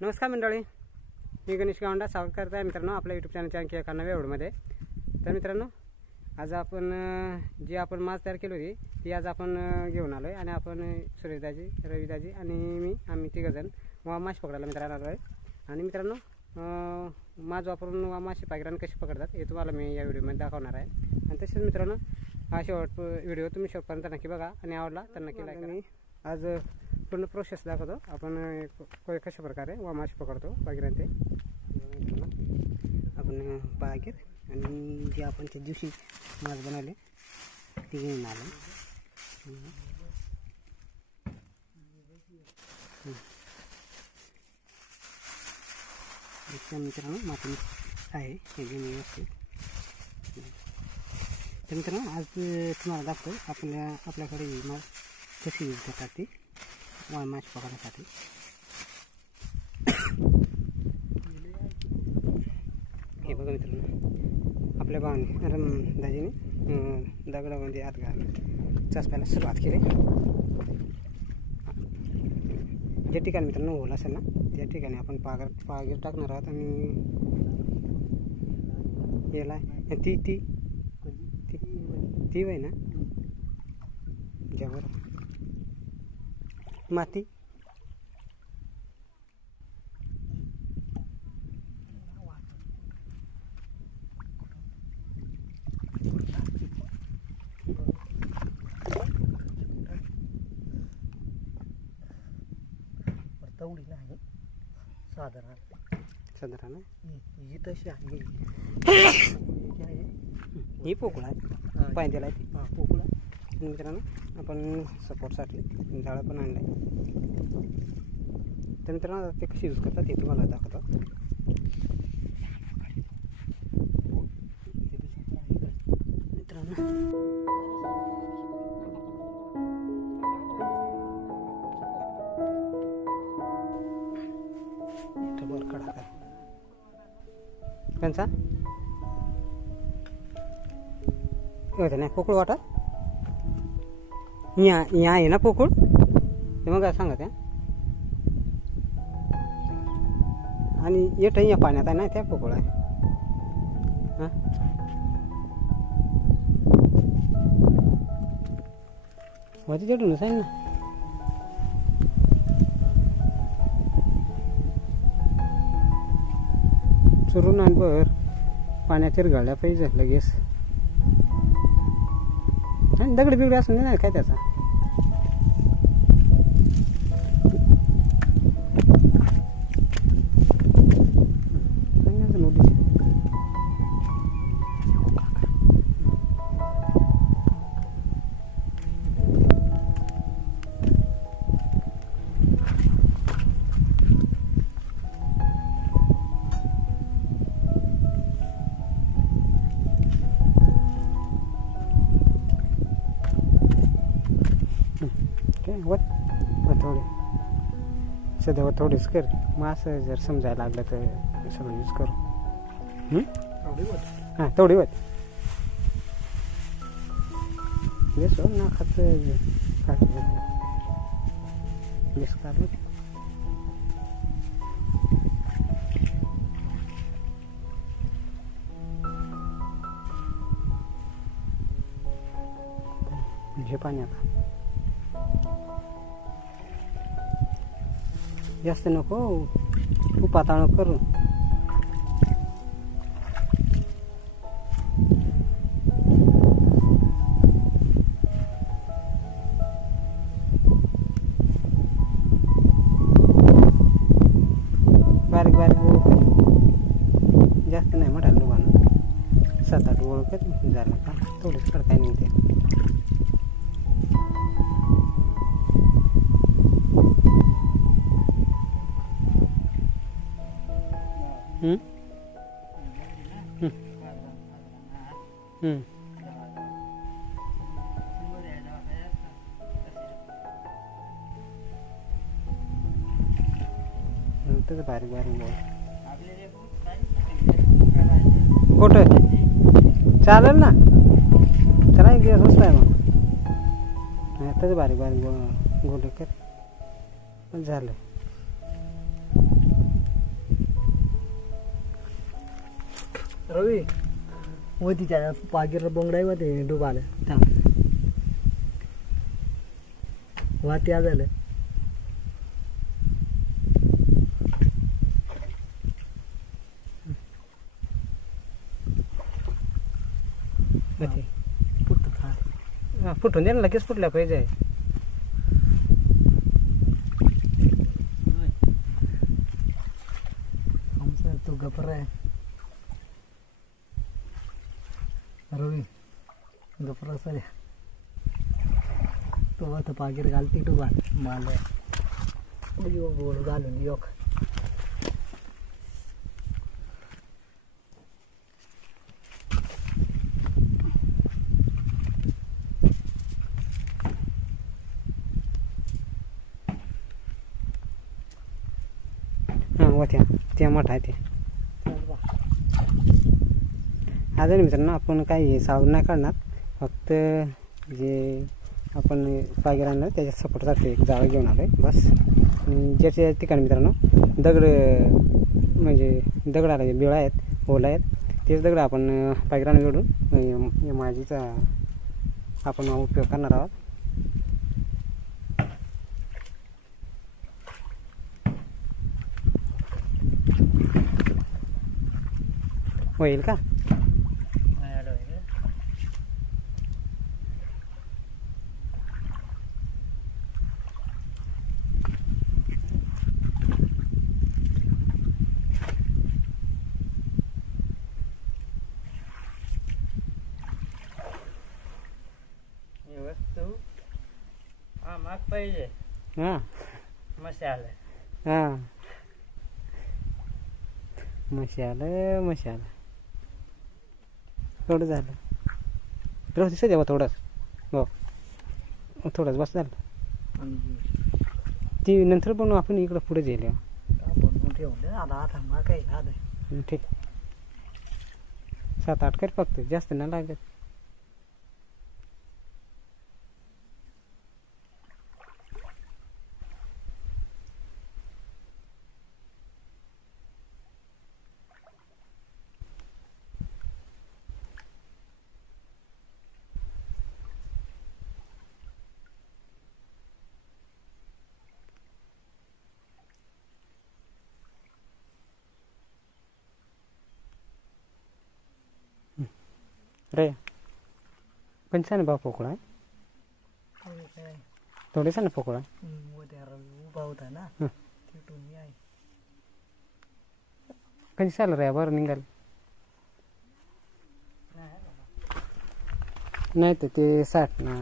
नमस्कार मंडळी, मी गणेश गावंडा स्वागत करत आहे मित्रांनो आपल्या यूट्यूब चॅनलच्या आणखी एका नव्या व्हिडिओमध्ये। तर मित्रांनो, आज आपण जी आपण मास तयार केली होती ती आज आपण घेऊन आलो आहे आणि आपण सुरेशदाजी, रविदाजी आणि आम्ही तिघजण मासे पकडायला मित्रांनो आलो आहे। आणि मित्रांनो, मास वापरून मासे पाकिटाने कशी पकडतात हे तुम्हाला मी या व्हिडिओमध्ये दाखवणार आहे। आणि तसेच मित्रांनो, हा शेवट व्हिडिओ तुम्ही शेवटपर्यंत नक्की बघा आणि आवडला तर नक्की लाईक करा। मी आज पूर्ण प्रोसेस दाखवतो आपण कशा प्रकारे मासे पकडतो पाकिटाने। आपण पाकिट आणि जे आपण त्या दिवशी मास बनवले ते घेऊन आलो। मित्रांनो माती आहे हे व्यवस्थित। तर मित्रांनो, आज तुम्हाला दाखवतो आपल्याकडे मास कशी यूज करतात ते मासे पकडण्यासाठी। हे बघा मित्रांनो, आपल्या भावाने दाजीने दगडामध्ये हात घालून चष्म्याला सुरुवात केली। ज्या ठिकाणी मित्रांनो होल असेल ना त्या ठिकाणी आपण पागीर टाकणार आहोत। आणि याला ती ती ती वय ना ज्यावर माती तेवढी नाही, साधारण ही तशी आहे। ही पोकळ आहे, पायद्याला आहे पोकळ। मित्रांनो, आपण सपोर्टसाठी जाळं पण आणलं आहे। तर मित्रांनो, ते कशी यूज करतात ते तुम्हाला दाखवतो। मित्रांनो, त्यांचा नाही पोकळ वाटत या आहे ना पोकळ, ते मग सांगा त्या। आणि येत या पाण्यात आहे ना त्या पोकळ आहे। हां, मध्ये चढूनच आहे ना। चुरून आणि बर पाण्यात विरघळल्या पाहिजे लगेच। आणि दगड बिगड असून नाही काय त्याचा। थोडी सध्या थोडीच कर, मग असं जर समजायला लागलं तर सगळं यूज करू। हां, थोडी होत बेसो ना खात बेस काढलं। हे पाणी आता जास्त नको, खूप पातळ करू। बारीक बारीक ओळख, जास्त नाही मोठा लोकांना 7-8 ओळखत झालं का थोडीच कडकाय निघते। बारीक बारीक बोल कुठं चालेल ना, त्याला एक दिवस असलाय मग त्याच बारीक बारीक गोल कर झालं। रवी व तिच्या पागीर बोंगडाय व ते डुबाले थांब. वा त्या झालं ओके. पुट खा हा, फुटून दे ना, लगेच फुटल्या पाहिजे. आमचा तो गपर आहे रवी गपर सर तो आता पागीर घालती डुबाल माल गोड घालून योक हां होत्या त्या मोठा आहे ते. आज मित्रांनो आपण काही हे सावध नाही काढणार, फक्त जे आपण पागीर आणलं त्याच्या सपोर्टसाठी एक जाळं घेऊन आलो आहे बस. आणि ज्याच्या ठिकाणी मित्रांनो दगड म्हणजे दगडाला जे बिळा आहेत ओला आहेत तेच दगड आपण पागीरानं जोडून या माझीचा आपण उपयोग करणार आहोत. होईल का? वस्तू माग पाहिजे हां मशाल हां मशाल थोडं झालं रोज दिसत जेव्हा थोडंच हो थोडंच बस झालं. ती नंतर पण आपण इकडं पुढे जाईल. आपण ठेवलं आता आता मग काही झालं ठीक 7-8 कर फक्त, जास्त नाही लागत. रे पंचाने भाव पोकळा थोडेसा ना पोकळा उभा होता ना हं. तिथून आहे कधी चाललं रे बरं निघाल नाही तर ते 60 ना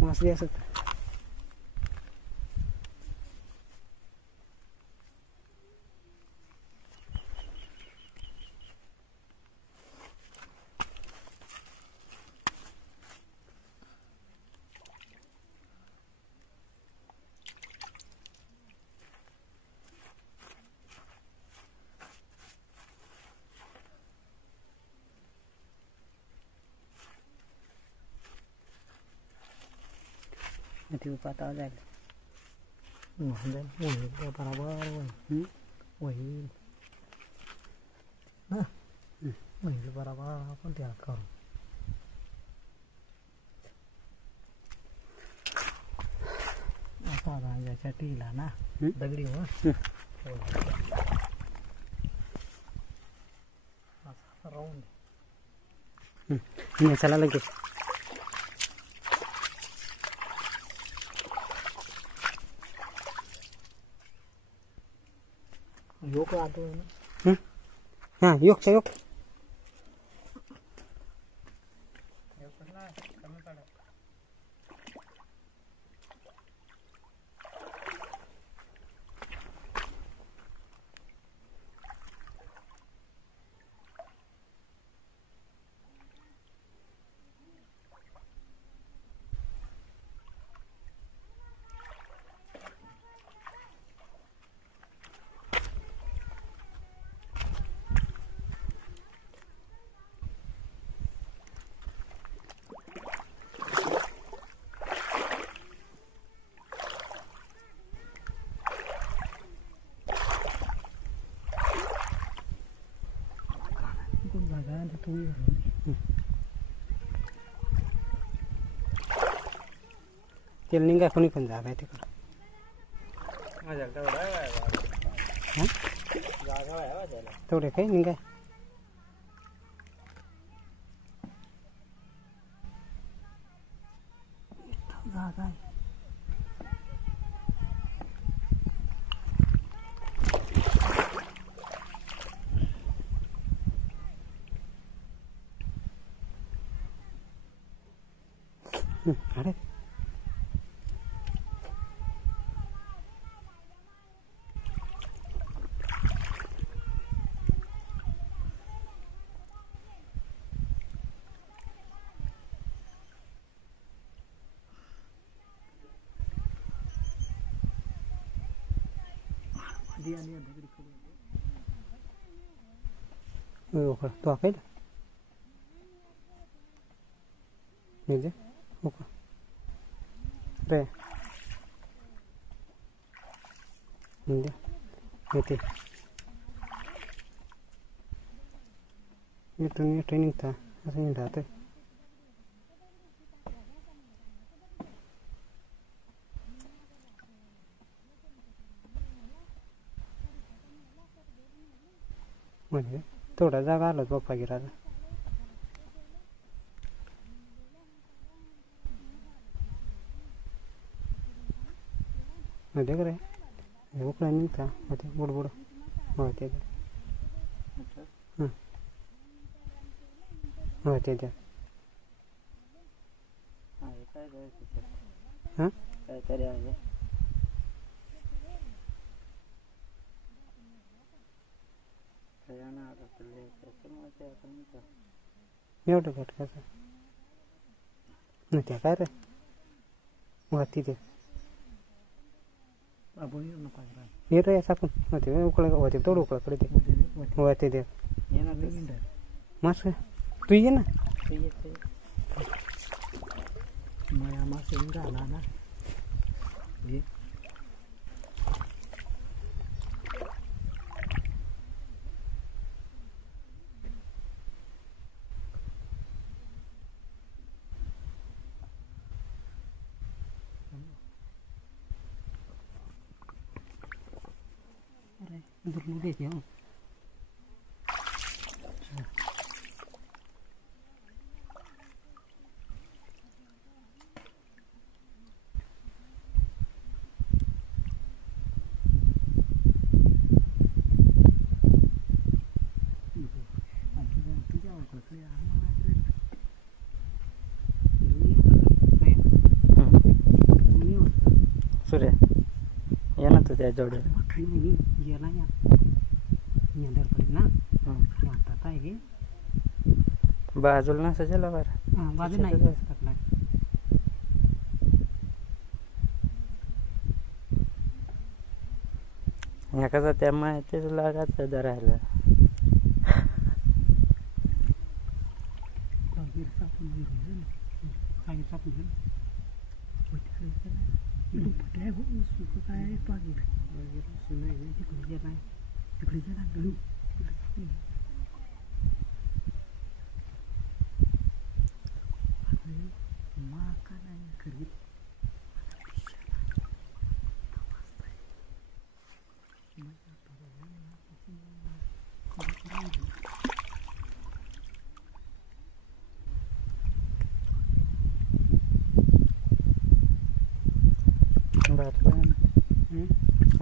मास दे असत. ती पाता जाईल बराबर होईल होईल बराबर आपण त्या करू असा राजाच्या टीला ना दगडी हो असा राहून चला लगेच योग आतो हां योगच्या योग आणि तू तेल निघाय कोणी पण जागा आहे तिकडं तेवढे काही निघाय जागा आहे. अरे आधी आली आता इकडे करून. तो आकायला निघे ओके रे निघे येते इथून ट्रेनिंग था असं निघात म्हणजे थोडा जागा आला पप्पा गिराचा मध्ये करे उकळा निघता होते बुडबुड होते होते त्या हां काहीतरी आहे एवढं घटकाचं नाही त्या काय रे होती ते आपण येऊ नका ये रे साकून होते उकळ होते तेवढं उकळ कडे होते ते मस्त तू ये ना माया मासे झाला ना घे दुर्लभ देते हो सूर्य ये ना तू त्या जोड्या नाही गेला या निंदर पडेल ना आता काय हे बाजूला नसा चला बरं बाजू नाही टाकला एखादा त्या माहितीच लागत धरायला काय पागीर नाही तिकडे नाही तिकडे गेला मा का नाही करीत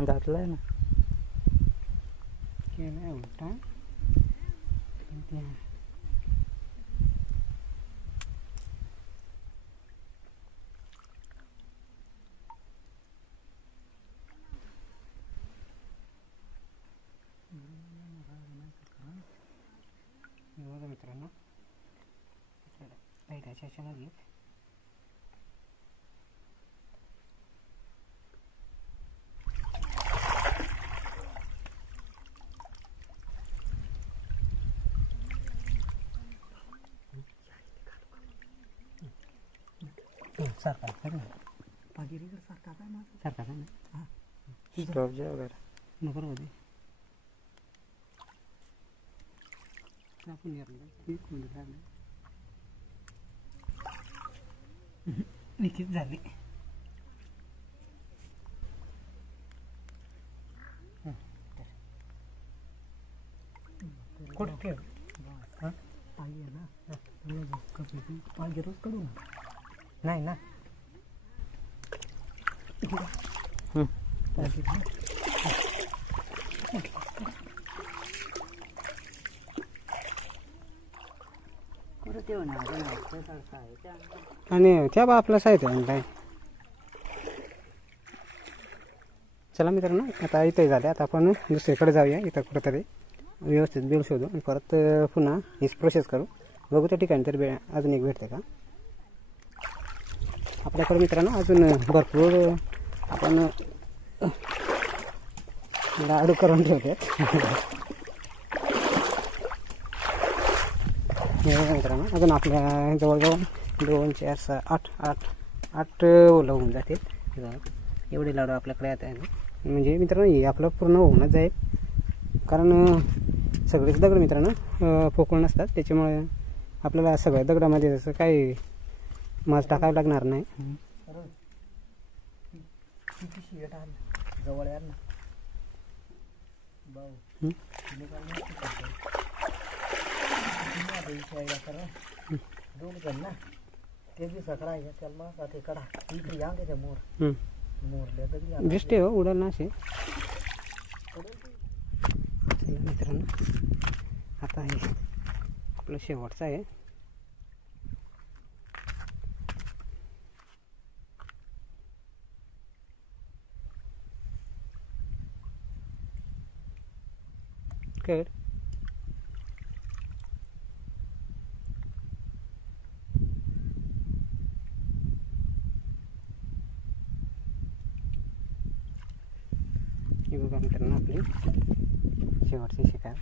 दाटलाय ना केलाय उलटा मित्रांनो लाईटाच्या ह्याच्यामध्ये सारखा पागिरीकडे सारखा काय माझा सारखा काय ना हां स्टॉप जे वगैरे नको होते आपण निश्चित झाली. कुठं ठेव पाहिजे ना पाहिजे रोज कडू नाही ना आणि त्या बा आपलं साहित्य आहे काय. चला मित्रांनो आता इथे झाले. आता आपण दुसरीकडे जाऊया. इथं कुठंतरी व्यवस्थित बिल शोधू आणि परत पुन्हा हीच प्रोसेस करू. बघू त्या ठिकाणी तर अजून एक भेटते का आपल्याकडे मित्रांनो. अजून भरपूर आपण लाडू करून ठेवते मित्रांनो. अजून आपल्या जवळजवळ 2 4 6 8 ओलं होऊन जाते. एवढे लाडू आपल्याकडे आता आहे. म्हणजे मित्रांनो हे आपलं पूर्ण होऊनच जाईल. कारण सगळेच दगड मित्रांनो पोकळ नसतात. त्याच्यामुळे आपल्याला सगळ्या दगडामध्ये जसं काही मास टाकावं लागणार नाही. जवळ यार ना दोन जण ना ते बी सकडा त्याला मग ते कडा इकडे या त्याच्या मोर मोरल्या तरी दिसते हो उडाल ना असे. मित्रांनो आता हे आपलं शेवटचं आहे. कर हे बघा मित्रांनो आपली शेवटची शिकार.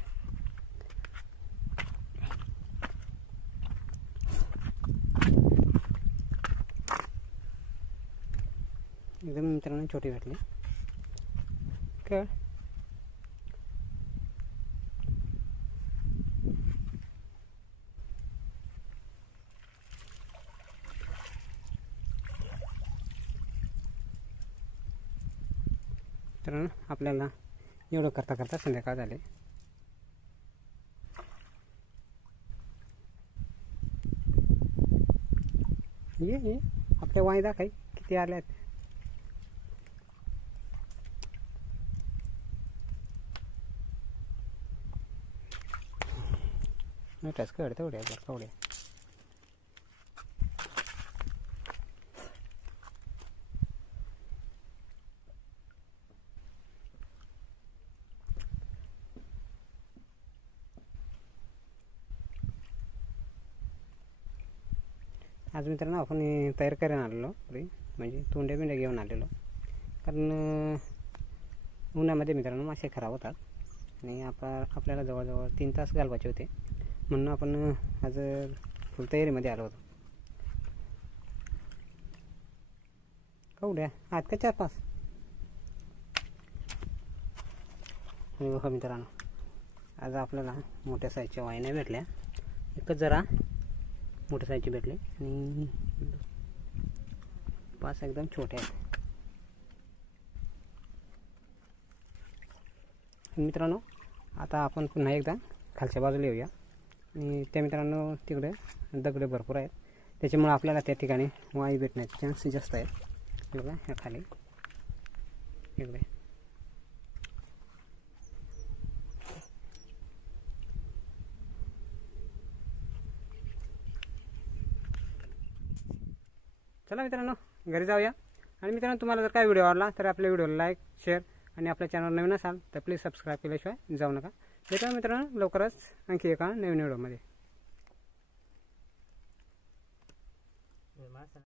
एकदम मित्रांनो छोटी भेटली. कर मित्रांनो आपल्याला एवढं करता करता संध्याकाळ झाले. ये आपल्या वायदा काही किती आल्यात. नटाच कळ तेवढ्या जर कवड्या. आज मित्रांनो आपण तयार करायला आलेलो म्हणजे तोंड्या बिंड्या घेऊन आलेलो. कारण उन्हामध्ये मित्रांनो मासे खराब होतात आणि आपल्याला जवळजवळ 3 तास घालवायचे होते. म्हणून आपण आज फुल तयारीमध्ये आलो होतो. कवड्या आहेत का 4-5. आणि बघा मित्रांनो आज आपल्याला मोठ्या साईजच्या वाहिन्या भेटल्या. एकच जरा मोठ्या साईजची भेटली आणि 5 एकदम छोट्या आहेत. मित्रांनो आता आपण पुन्हा एकदा खालच्या बाजूला येऊया. आणि त्या मित्रांनो तिकडे दगडे भरपूर आहेत. त्याच्यामुळे आपल्याला त्या ठिकाणी वाई भेटण्याचे चान्सेस जास्त आहेत. बघा ह्या खाली इकडे चला मित्रांनो घरी जाऊया. आणि मित्रांनो तुम्हाला जर काय व्हिडिओ आवडला तर आपल्या व्हिडिओला लाईक शेअर आणि आपल्या चॅनल नवीन असाल तर प्लीज सबस्क्राईब केल्याशिवाय जाऊ नका. भेटूया मित्रांनो लवकरच आणखी एका नवीन व्हिडिओमध्ये.